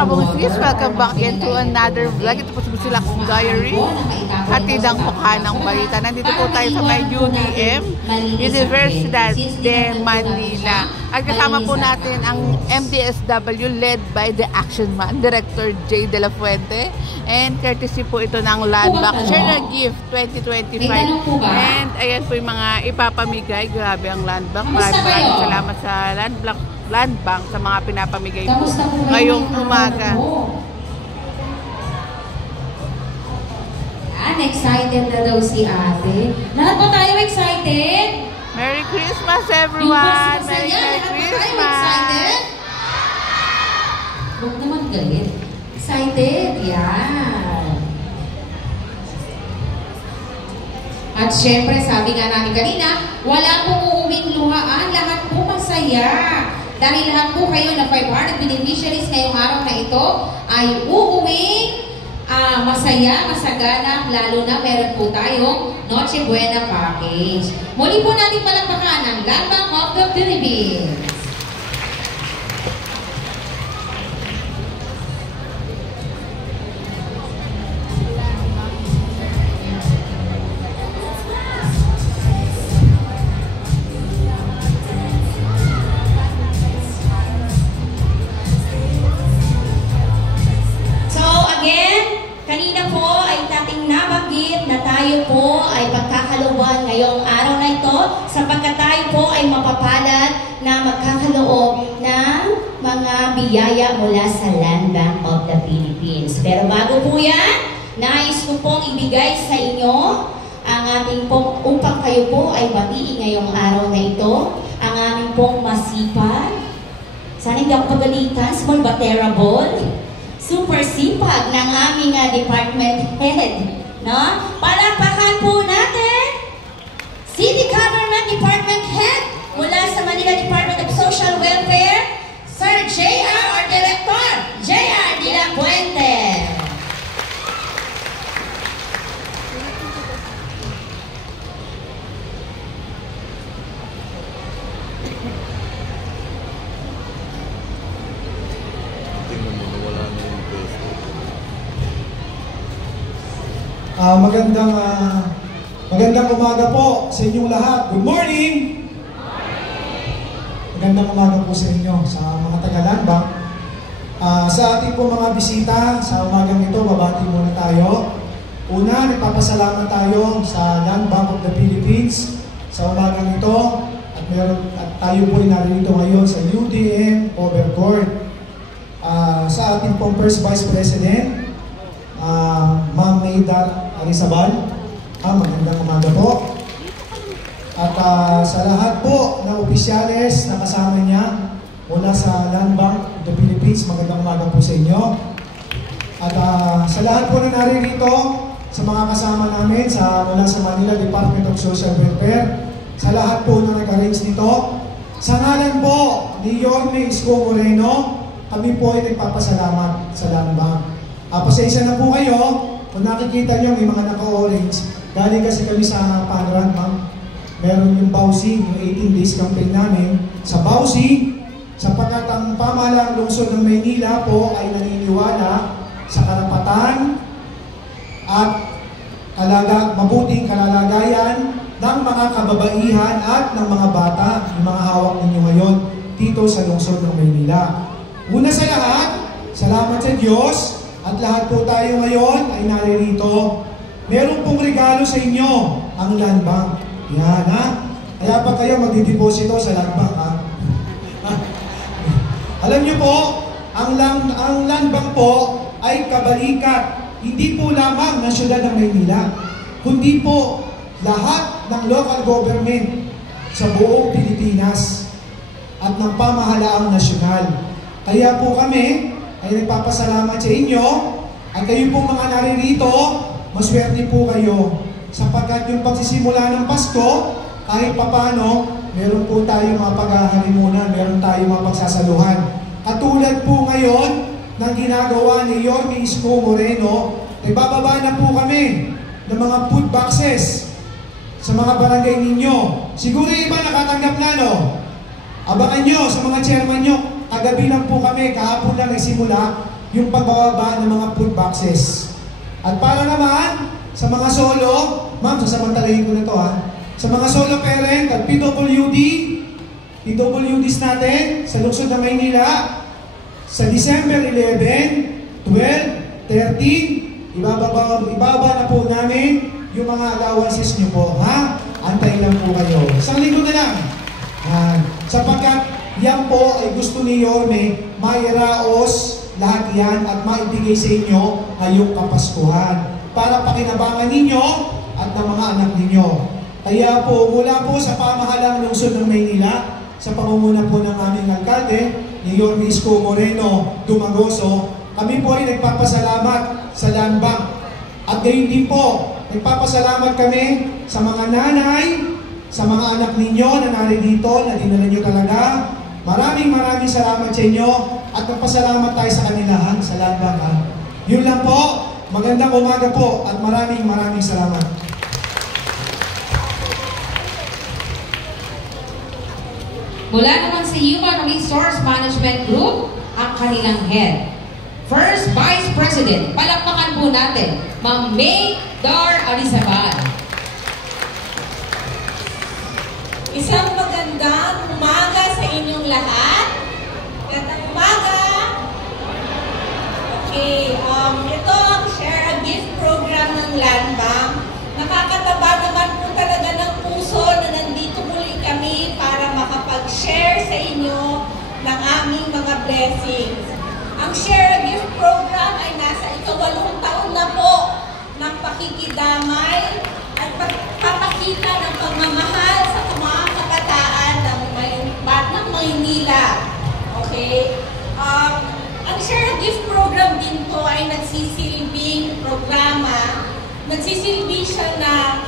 kabungis, welcome back again to another vlog. Ito po si Busilak Diary. Hatid ang mukha ng balita. Nandito po tayo sa may UDM, Universidad de Manila. At kasama po natin ang MDSW led by the Action Man, Director J. De La Fuente. And courtesy po ito ng Land Bank Share Gift 2025. And ayan po yung mga ipapamigay. Grabe ang Land Bank. Maraming salamat sa Land Bank sa mga pinapamigay po ngayong umaga. Excited na daw si ate. Lahat po tayo excited? Merry Christmas everyone! Merry Christmas! Huwag naman galit. Excited? Yan. At syempre, sabi nga namin kanina, wala pong uuwing luhaan. Lahat po masaya. Dahil lahat po kayo na 500 beneficiaries ngayong araw na ito ay uuwing masaya, masagana, lalo na meron po tayong Noche Buena package. Muli po natin palakpakan ang Land Bank of the Philippines. Tayo po ay pagkakaluban ngayong araw na ito sapagkat tayo po ay mapapalad na magkakaloob ng mga biyaya mula sa Land Bank of the Philippines. Pero bago po yan, nais ko pong ibigay sa inyo ang ating pong, upang kayo po ay batiin ngayong araw na ito, ang aming pong masipag, sana hindi ako pagalitan, small but terrible, super sipag ng aming department head. No? Palakpakan po natin City Government Department Head mula sa Manila Department of Social Welfare, Sir J.R. or Director J.R. De La Fuente. Magandang umaga po sa inyong lahat. Good morning! Magandang umaga po sa inyo, sa mga taga-Land Bank. Sa ating po mga bisita, sa umagang ito, babati muna tayo. Una, nagpapasalamat tayo sa Land Bank of the Philippines sa umagang ito. At tayo po ay narito ngayon sa UDM Overcourt. Sa ating pong First Vice President, Ma'am Maida Arizabal. Magandang umaga po. At sa lahat po ng opisyales na kasama niya mula sa Land Bank of the Philippines, magandang umaga po sa inyo. At sa lahat po na naririto, sa mga kasama namin mula sa Manila Department of Social Welfare, sa lahat po na nag-arrange nito, sa ngalan po ni Yorme Isko Moreno, kami po ay nagpapasalamat sa Land Bank. Pasensya na po kayo, kung nakikita nyo may mga naka-orange, galing kasi kami sa Panran, ma'am. Meron yung Bausi, yung 18 days campaign namin. Sa Bausi, sapagkat ang pamahalaang lungsod ng Maynila po ay naniniwala sa karapatan at mabuting kalalagayan ng mga kababaihan at ng mga bata, yung mga hawak ninyo ngayon dito sa lungsod ng Maynila. Una sa lahat, salamat sa Diyos at lahat po tayo ngayon ay naririto. Meron pong regalo sa inyo ang Land Bank. Yan, ha? Kaya pa kayo magdideposito sa Land Bank, ha? Alam niyo po, ang Land Bank po ay kabalikat. Hindi po lamang ng siyudad ng Maynila, kundi po lahat ng local government sa buong Pilipinas at ng pamahalaang nasyonal. Kaya po kami ay nagpapasalamat sa inyo at kayo pong mga naririto, maswerte po kayo sapagkat yung pagsisimula ng Pasko, kahit papano, meron po tayong mga paghahalimunan, meron tayong mga pagsasaluhan. Katulad po ngayon ng ginagawa ni Yorme Isko Moreno, nagbababa na po kami ng mga food boxes sa mga barangay ninyo. Siguro iba nakatanggap na, no? Abangan nyo sa mga chairman nyo, kagabi lang po kami, kahapon lang nagsimula, yung pagbababa ng mga food boxes. At para naman sa mga solo, ma'am, sasamantalahin ko na to ha. Sa mga solo parent at PWDs natin sa lungsod ng Maynila, sa December 11, 12, 13, ibaba na po namin yung mga allowances nyo po, ha? Antay lang po kayo. Isang linggo na lang. Sapagkat yan po ay gusto ni Yorme mairaos lahat yan at maibigay sa inyo ngayong Kapaskuhan para pakinabangan ninyo at ng mga anak ninyo. Kaya po, mula po sa pamahalang lungsod ng Maynila, sa pangunguna po ng aming alkalde, ni Yorme Isko Moreno Dumagoso, kami po ay nagpapasalamat sa Land Bank. At gayon din po, nagpapasalamat kami sa mga nanay, sa mga anak ninyo na naririto, na dinala nyo talaga. Maraming salamat sa inyo at magpasalamat tayo sa kanila sa Land Bank. Yun lang po, magandang umaga po at maraming salamat. Mula naman sa Human Resource Management Group, ang kanilang head. First Vice President, palakpakan po natin, Ma'am May Dar Arizabal. Isang magandang umaga sa inyong lahat. Magandang umaga. Okay, ito ang Share a Gift program ng Land Bank. Nakakataba naman po talaga ng puso na nandito muli kami para makapag-share sa inyo ng aming mga blessings. Ang Share a Gift program ay nasa ika-8 taon na po ng pakikidamay at pagpapakita ng pagmamahal sa mga kabataan ng Maynila. Okay? Ang Share a Gift program din po ay nagsisilbing programa. Nagsisilbi siya na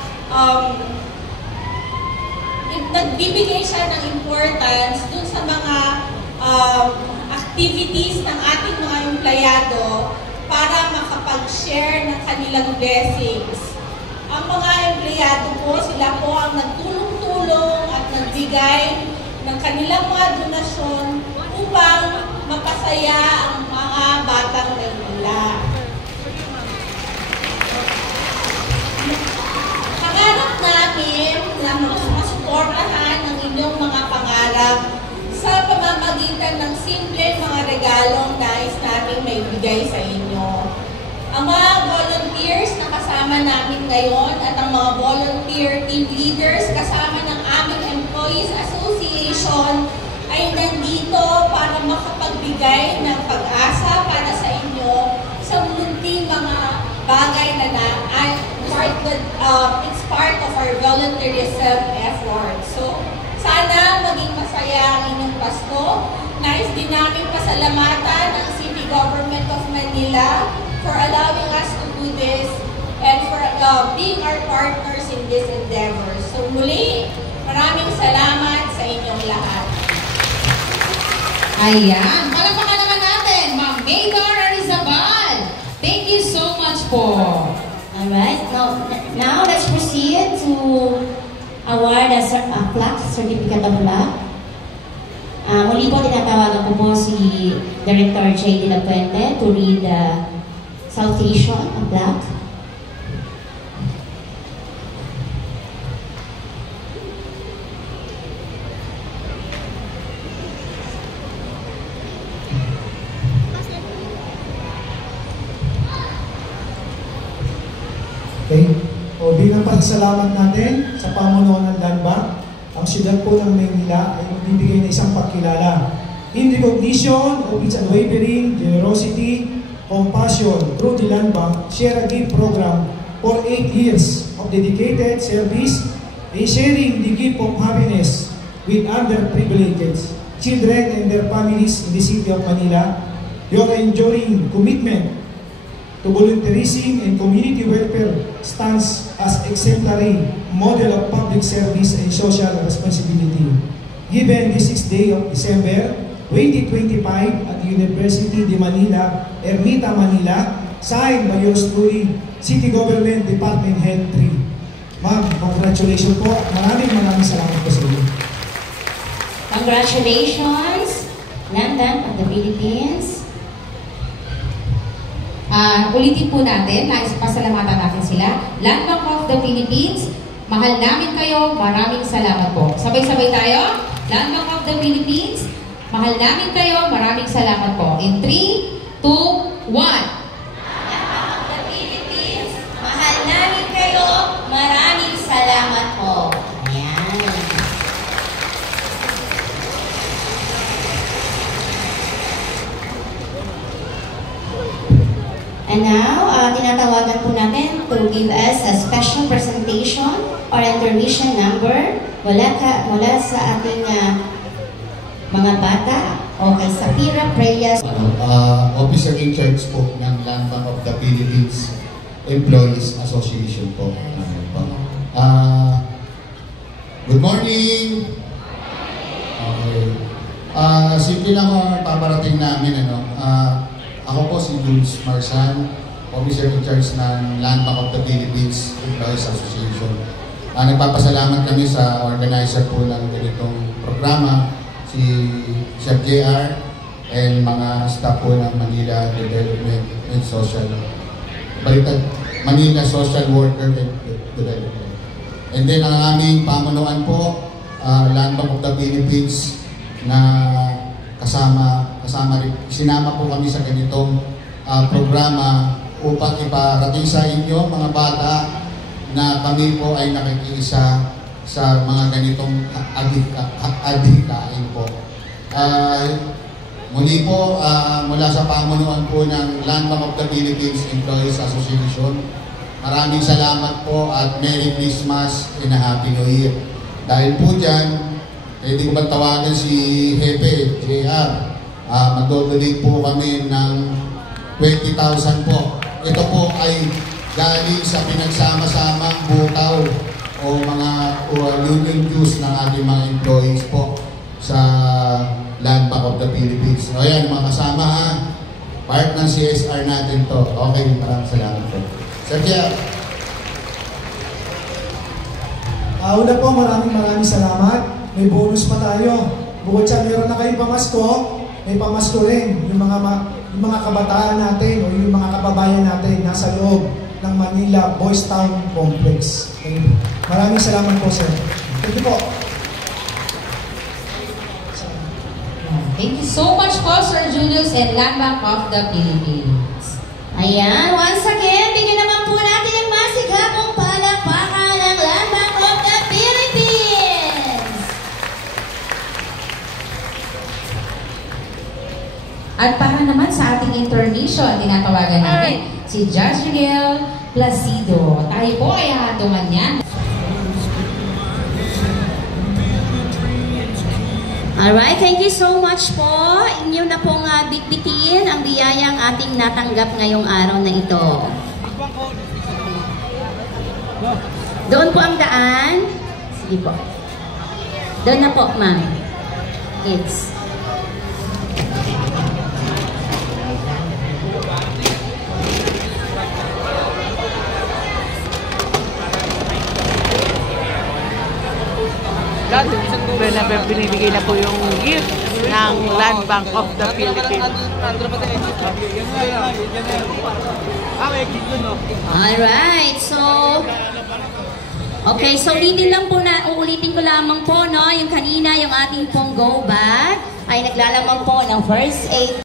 nagbibigay siya ng importance dun sa mga activities ng ating mga empleyado para makapag-share ng kanilang blessings. Ang mga empleyado po, sila po ang nagtulong-tulong at nagbigay ng kanilang mga donasyon upang mapasaya ang mga batang Maynila. Pangarap namin na masuportahan ang inyong mga pangarap sa pamamagitan ng simple mga regalong nais namin may bigay sa inyo. Ang mga volunteers na kasama namin ngayon at ang mga volunteer team leaders kasama ng aming Employees Association ay nandito para makapagbigay ng pag-asa para sa inyo sa munting mga bagay na it's part of our volunteerism effort. So, sana maging masaya ang inyong Pasko. Nais din namin pasalamatan ang City Government of Manila for allowing us to do this and for being our partners in this endeavor. So muli, maraming salamat sa inyong lahat. Ayan, palakpakan naman natin, Ma'am May Dar Arizabal. Thank you so much po. Alright, now let's proceed to award a plaque, certificate of plaque. Muli po tinatawagan ko po si Director J. De La Puente to read the salutation of plaque. Okay? O bilang pasasalamat natin sa pamunuan ng Land Bank, ang siyudad po ng Maynila ay magbibigay ng isang pagkilala in recognition of its unwavering generosity, compassion through the Land Bank Share a Gift program for 8 years of dedicated service and sharing the gift of happiness with underprivileged children and their families in the city of Manila. Your enduring commitment to volunteerism and community welfare stands as exemplary model of public service and social responsibility. Given the 6th day of December 2025 at University de Manila, Ermita, Manila, signed by yours truly, City Government Department Head 3. Ma'am, congratulations po at maraming salamat po sa inyo. Congratulations, Land Bank of the Philippines. Ulitin po natin, nais pasalamatan natin sila. Land Bank of the Philippines, mahal namin kayo, maraming salamat po. Sabay-sabay tayo. Land Bank of the Philippines, mahal namin kayo, maraming salamat po. In 3, 2, 1. Mahal namin kayo. Maraming salamat po. Ayan. And now, tinatawagan po natin to give us a special presentation or intermission number mula sa ating mga bata. Okay, Sapira Preyas. Officer in charge po ng Land Bank of the Philippines Employees Association po. Good morning! Okay. Simple lang ang paparating namin. Ako po si Jules Marsan, Officer in charge ng Land Bank of the Philippines Employees Association. Nagpapasalamat kami sa organizer po ng ganitong programa, si Chef JR and mga staff po ng Manila Development and Social Manila Social Worker and Development. And then ang aming pamunuan po, Land Bank of the Philippines na sinama po kami sa ganitong programa upang iparating sa inyo mga bata na kami po ay nakikiisa sa mga ganitong adhikain po. Muli po, mula sa pamunuan po ng Land Bank of the Philippines Employees Association, maraming salamat po at Merry Christmas and a Happy New Year. Dahil po dyan, hindi ko ba tawagan si Hepe, JR, magdodonate po kami ng 20,000 po. Ito po ay galing sa pinagsama-samang butaw o mga union dues ng ating mga employees po sa Land Bank of the Philippines. O yan, mga kasama ha, part ng CSR natin to. Okay, maraming salamat po. Sir Kia. Una po, maraming salamat. May bonus pa tayo. Bukod sa meron na kayong pamasko, may pamasko rin yung mga kabataan natin o yung mga kababayan natin nasa loob ng Manila Boys Town Complex. Okay. Maraming salamat po, sir. Thank you po. Thank you so much po, Sir Julius and Land Bank of the Philippines. Ayan, once again, bigyan naman po natin ng masigabong palakpakan ng Land Bank of the Philippines. At para naman sa ating intermission, tinatawagan natin si Jazriel Placido. Tayo po ay hatungan niyan. Alright, thank you so much po. Inyo na pong bitbitiin ang biyayang ating natanggap ngayong araw na ito. Doon po ang daan. Sige po. Doon na po, ma'am. Kids. Binibigay na po yung gift ng Land Bank of the Philippines. Alright, so okay, so uulitin ko lamang po, no, yung kanina, yung ating pong go bag ay naglalaman po ng first aid